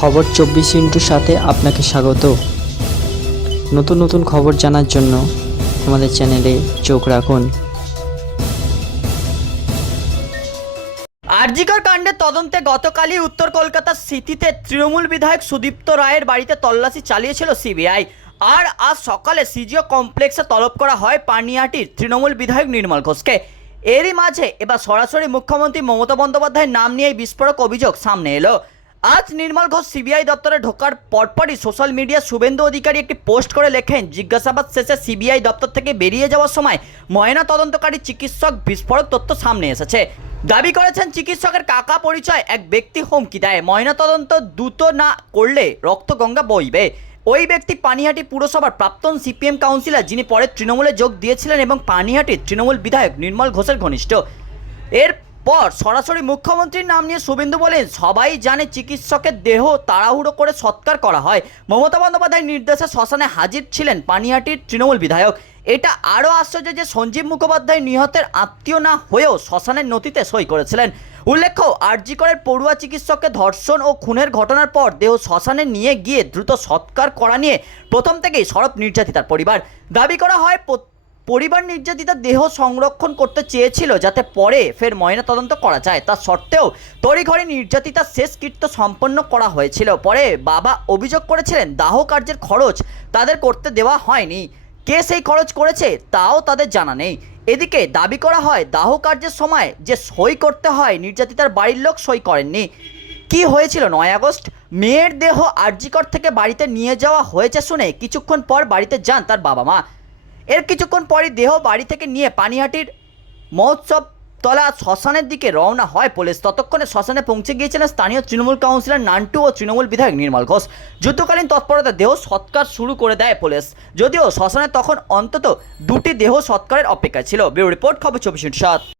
খবর চব্বিশ ইন্টুর সাথে আপনাকে স্বাগত। নতুন নতুন খবর জানার জন্য আমাদের চ্যানেলে চোখ রাখুন। আরজিকর কাণ্ডের তদন্তে গতকালই উত্তর কলকাতার সিটিতে তৃণমূল বিধায়ক সুদীপ্ত রায়ের বাড়িতে তল্লাশি চালিয়েছিল সিবিআই। আর আজ সকালে সিজিও কমপ্লেক্সে তলব করা হয় পানিয়াটির তৃণমূল বিধায়ক নির্মল ঘোষকে। এরই মাঝে এবার সরাসরি মুখ্যমন্ত্রী মমতা বন্দ্যোপাধ্যায়ের নাম নিয়ে বিস্ফোরক অভিযোগ সামনে এলো। আজ নির্মল ঘোষ সিবিআই দপ্তরে ঢোকার পরপরই সোশ্যাল মিডিয়া শুভেন্দু অধিকারী একটি পোস্ট করে লেখেন, জিজ্ঞাসাবাদ শেষে সিবিআই দপ্তর থেকে বেরিয়ে যাওয়ার সময় ময়না তদন্তকারী চিকিৎসক বিস্ফোরক তথ্য সামনে এসেছে। দাবি করেছেন, চিকিৎসকের কাকা পরিচয় এক ব্যক্তি হুমকি দেয়। ময়না তদন্ত দ্রুত না করলে রক্তগঙ্গা বইবে। ওই ব্যক্তি পানিহাটি পুরসভার প্রাক্তন সিপিএম কাউন্সিলর, যিনি পরে তৃণমূলে যোগ দিয়েছিলেন এবং পানিহাটির তৃণমূল বিধায়ক নির্মল ঘোষের ঘনিষ্ঠ। এরপর সরাসরি মুখ্যমন্ত্রীর নাম নিয়ে শুভেন্দু বলেন, সবাই জানে চিকিৎসকের দেহ তাড়াহুড়ো করে সৎকার করা হয়। মমতা বন্দ্যোপাধ্যায়ের নির্দেশে শ্মশানে হাজির ছিলেন পানিয়াটির তৃণমূল বিধায়ক। এটা আরও আশ্চর্য যে সঞ্জীব মুখোপাধ্যায় নিহতের আত্মীয় না হয়েও শ্মশানের নথিতে সই করেছিলেন। উল্লেখ্য আরজিকরের পড়ুয়া চিকিৎসককে ধর্ষণ ও খুনের ঘটনার পর দেহ শ্মশানে নিয়ে গিয়ে দ্রুত সৎকার করা নিয়ে প্রথম থেকেই সরব নির্যাতিতার পরিবার। দাবি করা হয় পরিবার নির্যাতিতার দেহ সংরক্ষণ করতে চেয়েছিল যাতে পরে ফের ময়নাতদন্ত করা যায়। তা সত্ত্বেও তড়িঘড়ি নির্যাতিতার শেষকৃত্য সম্পন্ন করা হয়েছিল। পরে বাবা অভিযোগ করেছিলেন, দাহ কার্যের খরচ তাদের করতে দেওয়া হয়নি। কে সেই খরচ করেছে তাও তাদের জানা নেই। এদিকে দাবি করা হয়, দাহ কার্যের সময় যে সই করতে হয় নির্যাতিতার বাড়ির লোক সই করেননি। কি হয়েছিল নয় আগস্ট? মেয়ের দেহ আরজিকর থেকে বাড়িতে নিয়ে যাওয়া হয়েছে শুনে কিছুক্ষণ পর বাড়িতে যান তার বাবা মা এর কিছুক্ষণ পরই দেহ বাড়ি থেকে নিয়ে পানিহাটির মহোৎসব তলা শ্মশানের দিকে রওনা হয় পুলিশ। ততক্ষণে শ্মশানে পৌঁছে গিয়েছিলেন স্থানীয় তৃণমূল কাউন্সিলর নান্টু ও তৃণমূল বিধায়ক নির্মল ঘোষ। যুদ্ধকালীন তৎপরতা দেহ সৎকার শুরু করে দেয় পুলিশ। যদিও শ্মশানে তখন অন্তত দুটি দেহ সৎকারের অপেক্ষা ছিল। ব্যুরো রিপোর্ট, খবর চব্বিশ সাত।